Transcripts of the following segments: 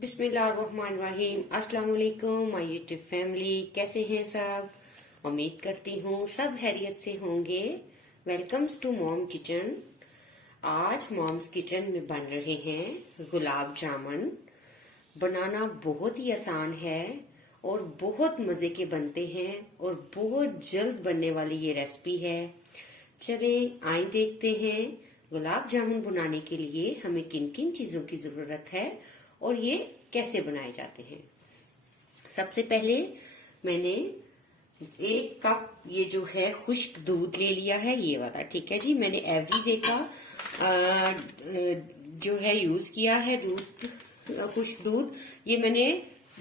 बिस्मिल्लाहिर्रहमानिर्रहीम। अस्सलाम वालेकुम माय यूट्यूब फैमिली, कैसे हैं सब। उम्मीद करती हूँ सब हैरियत से होंगे। Welcomes to mom kitchen. आज मॉम्स किचन में बन रहे हैं गुलाब जामुन। बनाना बहुत ही आसान है और बहुत मजे के बनते हैं और बहुत जल्द बनने वाली ये रेसिपी है। चले आइए देखते हैं गुलाब जामुन बनाने के लिए हमें किन किन चीजों की जरूरत है और ये कैसे बनाए जाते हैं। सबसे पहले मैंने 1 कप ये जो है खुश्क दूध ले लिया है, ये वाला। ठीक है जी, मैंने एवरीडे का जो है यूज किया है दूध, खुश्क दूध। ये मैंने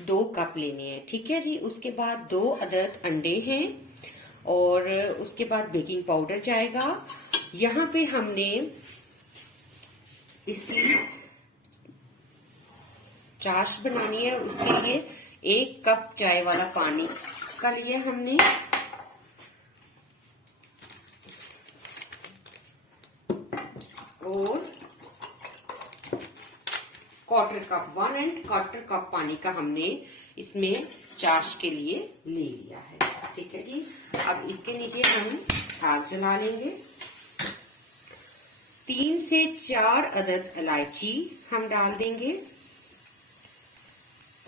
2 कप लेने हैं। ठीक है जी। उसके बाद 2 अदद अंडे हैं और उसके बाद बेकिंग पाउडर जाएगा। यहाँ पे हमने इसकी चाश बनानी है, उसके लिए 1 कप चाय वाला पानी का लिया हमने। और 1/4 कप पानी का हमने इसमें चाश के लिए ले लिया है। ठीक है जी। अब इसके नीचे हम आग जला लेंगे। 3 से 4 अदद इलायची हम डाल देंगे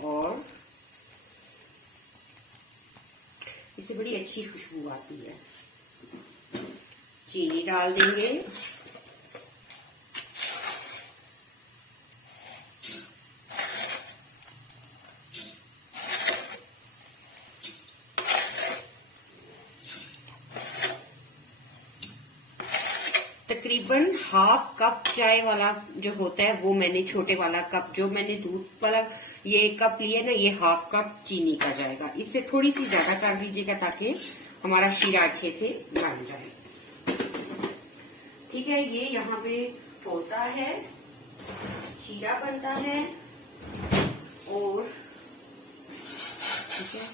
और इससे बड़ी अच्छी खुशबू आती है। चीनी डाल देंगे। तकरीबन 1/2 कप चाय वाला जो होता है वो मैंने छोटे वाला कप, जो मैंने दूध वाला ये कप लिया ना, ये 1/2 कप चीनी का जाएगा। इससे थोड़ी सी ज्यादा कर दीजिएगा ताकि हमारा शीरा अच्छे से बन जाए। ठीक है, ये यहाँ पे होता है, शीरा बनता है। और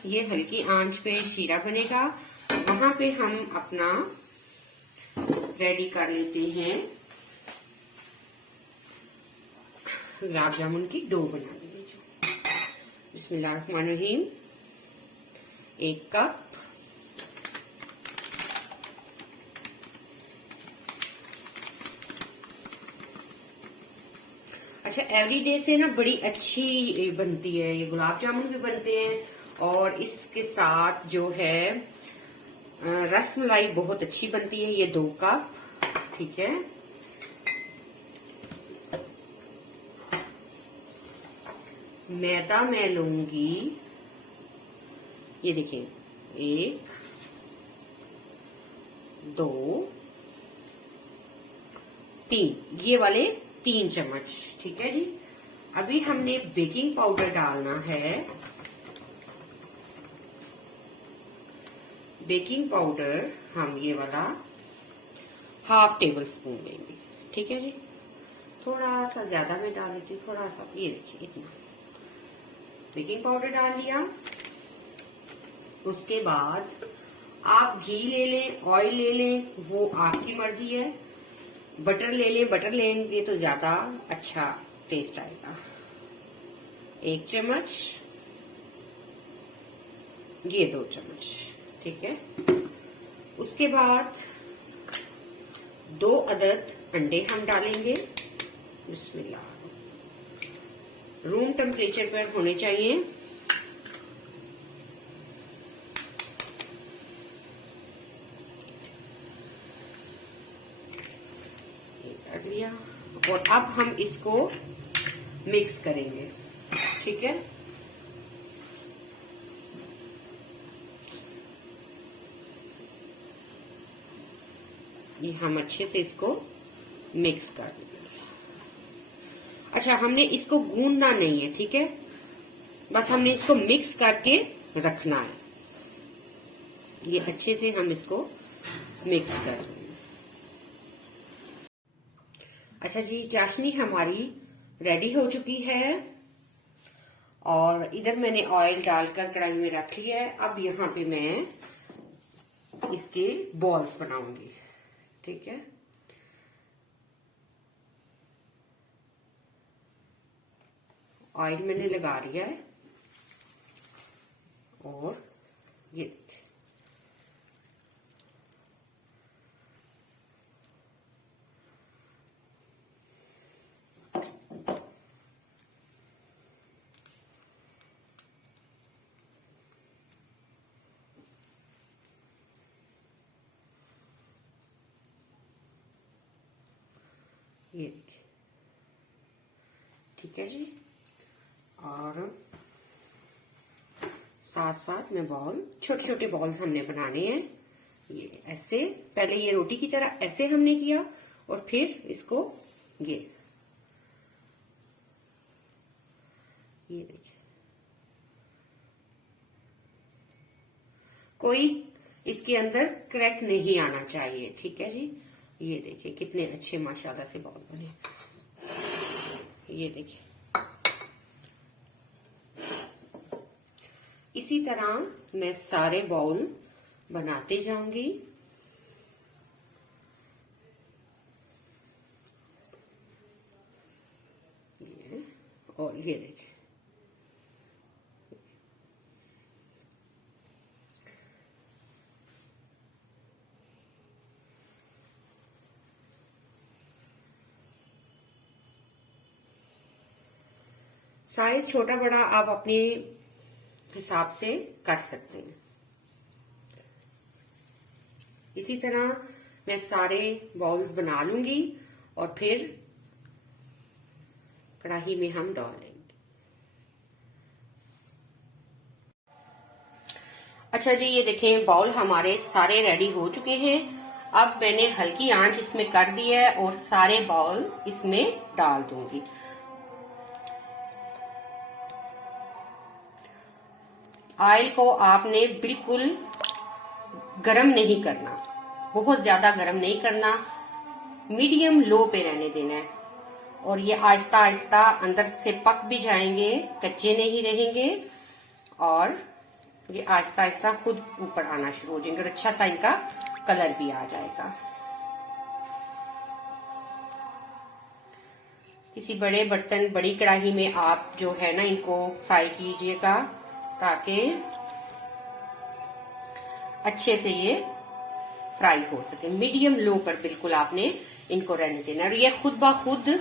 ये हल्की आंच पे शीरा बनेगा। वहां पे हम अपना रेडी कर लेते हैं गुलाब जामुन की डो बनाने के लिए। बिस्मिल्लाहिर्रहमानिर्रहीम। 1 कप अच्छा, एवरीडे से ना बड़ी अच्छी बनती है ये, गुलाब जामुन भी बनते हैं और इसके साथ जो है रस मलाई बहुत अच्छी बनती है। ये 2 कप। ठीक है। मैदा मैं लूंगी, ये देखिए, 1 2 3, ये वाले 3 चम्मच। ठीक है जी। अभी हमने बेकिंग पाउडर डालना है। बेकिंग पाउडर हम ये वाला 1/2 टेबल स्पून लेंगे। ठीक है जी। थोड़ा सा ज्यादा मैं डाल लेती हूँ, थोड़ा सा, ये देखिए इतना बेकिंग पाउडर डाल दिया। उसके बाद आप घी ले लें, ऑयल ले लें, वो आपकी मर्जी है। बटर ले लें, बटर लेंगे तो ज्यादा अच्छा टेस्ट आएगा। 1 चम्मच, ये 2 चम्मच। ठीक है। उसके बाद 2 अदद अंडे हम डालेंगे। बिस्मिल्लाह। रूम टेम्परेचर पर होने चाहिए। ये डाल लिया और अब हम इसको मिक्स करेंगे। ठीक है। ये हम अच्छे से इसको मिक्स कर देंगे। अच्छा, हमने इसको गूंदना नहीं है। ठीक है, बस हमने इसको मिक्स करके रखना है। ये अच्छे से हम इसको मिक्स कर देंगे। अच्छा जी, चाशनी हमारी रेडी हो चुकी है और इधर मैंने ऑयल डालकर कढ़ाई में रख लिया है। अब यहाँ पे मैं इसके बॉल्स बनाऊंगी। ठीक है। ऑयल मैंने लगा लिया है और ये देखिए ये देखिए, ठीक है जी। और साथ साथ में बॉल, छोटे छोटे बॉल्स हमने बनाने हैं। ये ऐसे, पहले ये रोटी की तरह ऐसे हमने किया और फिर इसको ये देखिए, कोई इसके अंदर क्रैक नहीं आना चाहिए, ठीक है जी। ये देखिए कितने अच्छे माशाल्लाह से बॉल बने। ये देखिए, इसी तरह मैं सारे बाउल बनाते जाऊंगी। और ये देखिए, साइज छोटा बड़ा आप अपने हिसाब से कर सकते हैं। इसी तरह मैं सारे बॉल्स बना लूंगी और फिर कढ़ाई में हम डाल देंगे। अच्छा जी, ये देखें बॉल हमारे सारे रेडी हो चुके हैं। अब मैंने हल्की आंच इसमें कर दी है और सारे बॉल इसमें डाल दूंगी। ऑयल को आपने बिल्कुल गरम नहीं करना, बहुत ज्यादा गरम नहीं करना, मीडियम लो पे रहने देना है। और ये आहिस्ता आहिस्ता अंदर से पक भी जाएंगे, कच्चे नहीं रहेंगे और ये आहिस्ता आहिस्ता खुद ऊपर आना शुरू हो जाएंगे और अच्छा सा इनका कलर भी आ जाएगा। किसी बड़े बर्तन, बड़ी कढ़ाई में आप जो है ना इनको फ्राई कीजिएगा ताकि अच्छे से ये फ्राई हो सके। मीडियम लो पर बिल्कुल आपने इनको रहने देना और ये खुद ब खुद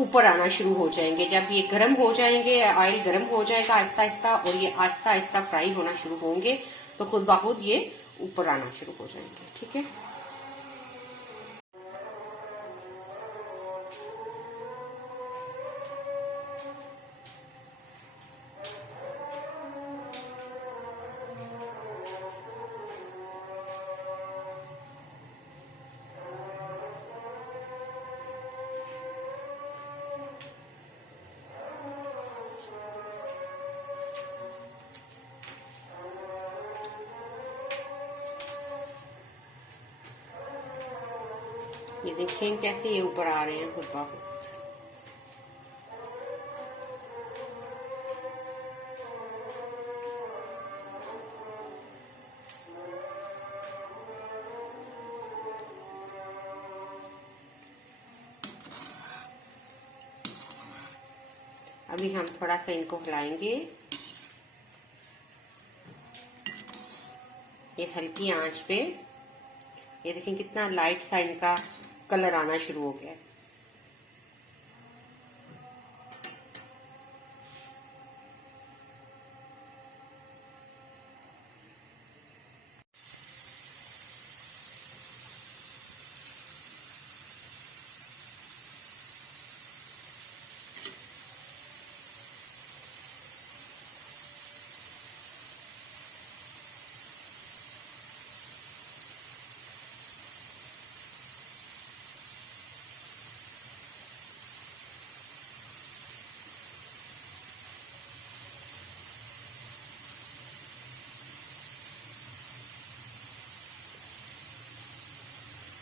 ऊपर आना शुरू हो जाएंगे। जब ये गर्म हो जाएंगे, ऑयल गर्म हो जाएगा आहिस्ता आहिस्ता और ये आहिस्ता आहिस्ता फ्राई होना शुरू होंगे तो खुद ब खुद ये ऊपर आना शुरू हो जाएंगे, ठीक है। ये देखें कैसे ये ऊपर आ रहे हैं खुद ब खुद। अभी हम थोड़ा सा इनको हिलाएंगे। ये हल्की आंच पे, ये देखें कितना लाइट सा इनका कलर आना शुरू हो गया है।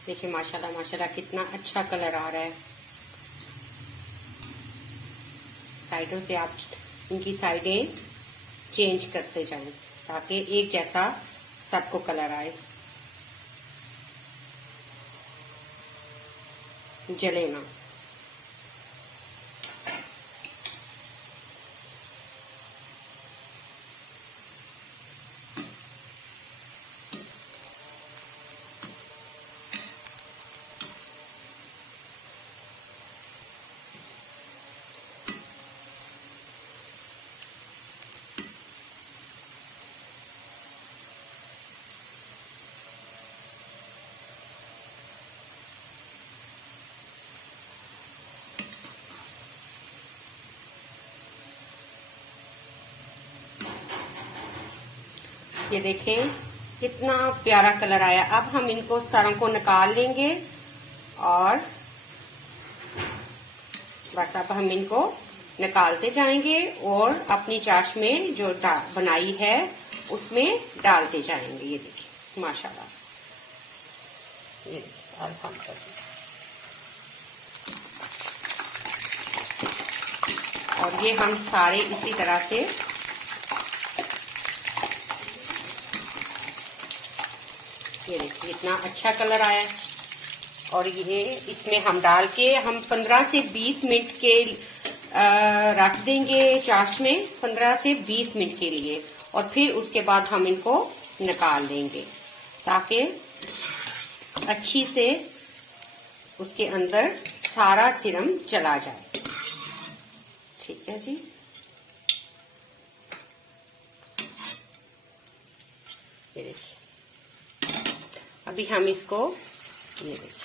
देखिए माशाल्लाह माशाल्लाह कितना अच्छा कलर आ रहा है। साइडों से आप इनकी साइडें चेंज करते जाएं ताकि एक जैसा सबको कलर आए, जले ना। ये देखें कितना प्यारा कलर आया। अब हम इनको सारों को निकाल लेंगे और बस अब हम इनको निकालते जाएंगे और अपनी चाश में जो बनाई है उसमें डालते जाएंगे। ये देखिए माशाल्लाह, ये देखिए अल्हम्दुलिल्लाह। और ये हम सारे इसी तरह से ये देखिए इतना अच्छा कलर आया है। और ये इसमें हम डाल के हम 15 से 20 मिनट के रख देंगे चाश में, 15 से 20 मिनट के लिए। और फिर उसके बाद हम इनको निकाल देंगे ताकि अच्छी से उसके अंदर सारा सिरम चला जाए। ठीक है जी। ये देखिए अभी हम इसको, ये देखिए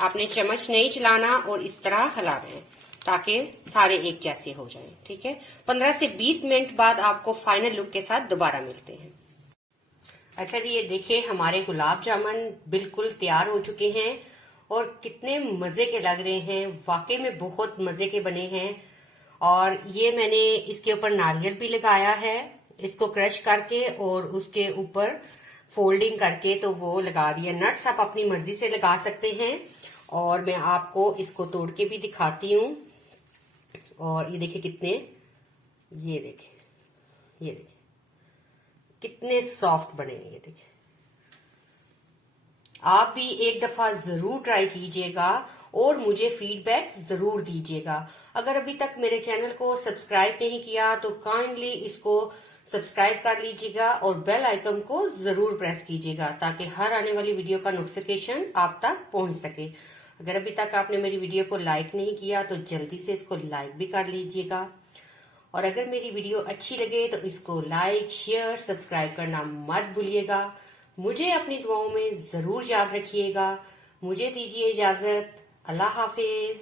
आपने चम्मच नहीं चलाना और इस तरह हिला रहे हैं ताकि सारे एक जैसे हो जाएं। ठीक है, 15 से 20 मिनट बाद आपको फाइनल लुक के साथ दोबारा मिलते हैं। अच्छा जी, ये देखिए हमारे गुलाब जामुन बिल्कुल तैयार हो चुके हैं और कितने मजे के लग रहे हैं। वाकई में बहुत मजे के बने हैं। और ये मैंने इसके ऊपर नारियल भी लगाया है, इसको क्रश करके और उसके ऊपर फोल्डिंग करके तो वो लगा दिया। नट्स आप अपनी मर्जी से लगा सकते हैं और मैं आपको इसको तोड़ के भी दिखाती हूँ। और ये देखिए कितने, ये देखिए कितने सॉफ्ट बने हैं। ये देखिए आप भी एक दफा जरूर ट्राई कीजिएगा और मुझे फीडबैक जरूर दीजिएगा। अगर अभी तक मेरे चैनल को सब्सक्राइब नहीं किया तो काइंडली इसको सब्सक्राइब कर लीजिएगा और बेल आइकन को जरूर प्रेस कीजिएगा ताकि हर आने वाली वीडियो का नोटिफिकेशन आप तक पहुंच सके। अगर अभी तक आपने मेरी वीडियो को लाइक नहीं किया तो जल्दी से इसको लाइक भी कर लीजिएगा। और अगर मेरी वीडियो अच्छी लगे तो इसको लाइक, शेयर, सब्सक्राइब करना मत भूलिएगा। मुझे अपनी दुआओं में जरूर याद रखिएगा। मुझे दीजिए इजाजत। अल्लाह हाफिज।